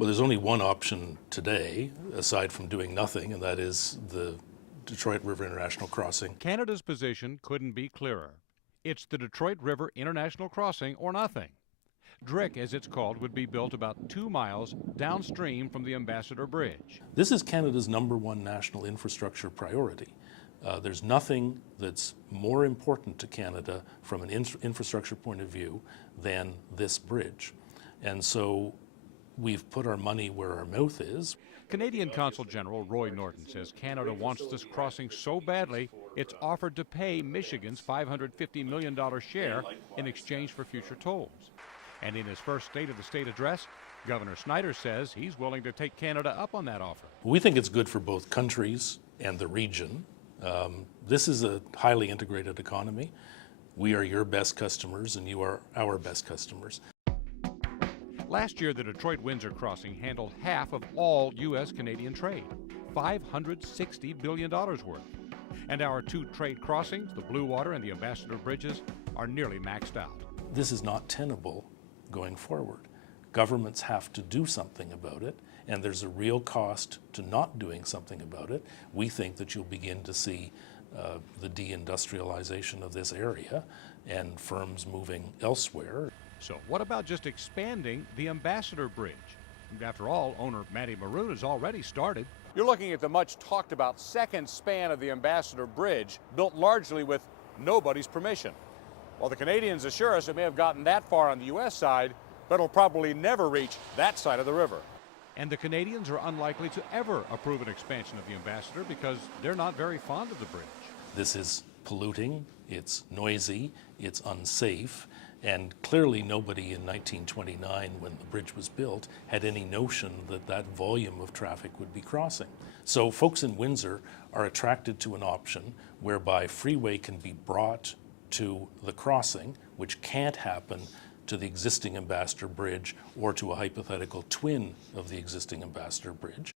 Well, there's only one option today, aside from doing nothing, and that is the Detroit River International Crossing. Canada's position couldn't be clearer. It's the Detroit River International Crossing or nothing. DRIC, as it's called, would be built about 2 miles downstream from the Ambassador Bridge. This is Canada's #1 national infrastructure priority. There's nothing that's more important to Canada from an infrastructure point of view than this bridge. And so we've put our money where our mouth is. Canadian Consul General Roy Norton says Canada wants this crossing so badly it's offered to pay Michigan's $550 million share in exchange for future tolls. And in his first State of the State address, Governor Snyder says he's willing to take Canada up on that offer. We think it's good for both countries and the region. This is a highly integrated economy. We are your best customers and you are our best customers. Last year, the Detroit-Windsor crossing handled half of all U.S.-Canadian trade, $560 billion worth. And our two trade crossings, the Blue Water and the Ambassador Bridges, are nearly maxed out. This is not tenable going forward. Governments have to do something about it, and there's a real cost to not doing something about it. We think that you'll begin to see the deindustrialization of this area and firms moving elsewhere. So what about just expanding the Ambassador Bridge? After all, owner Matty Maroon has already started. You're looking at the much talked about second span of the Ambassador Bridge, built largely with nobody's permission. While the Canadians assure us it may have gotten that far on the U.S. side, but it'll probably never reach that side of the river. And the Canadians are unlikely to ever approve an expansion of the Ambassador because they're not very fond of the bridge. This is polluting, it's noisy, it's unsafe, and clearly nobody in 1929, when the bridge was built, had any notion that that volume of traffic would be crossing. So folks in Windsor are attracted to an option whereby freeway can be brought to the crossing, which can't happen to the existing Ambassador Bridge or to a hypothetical twin of the existing Ambassador Bridge.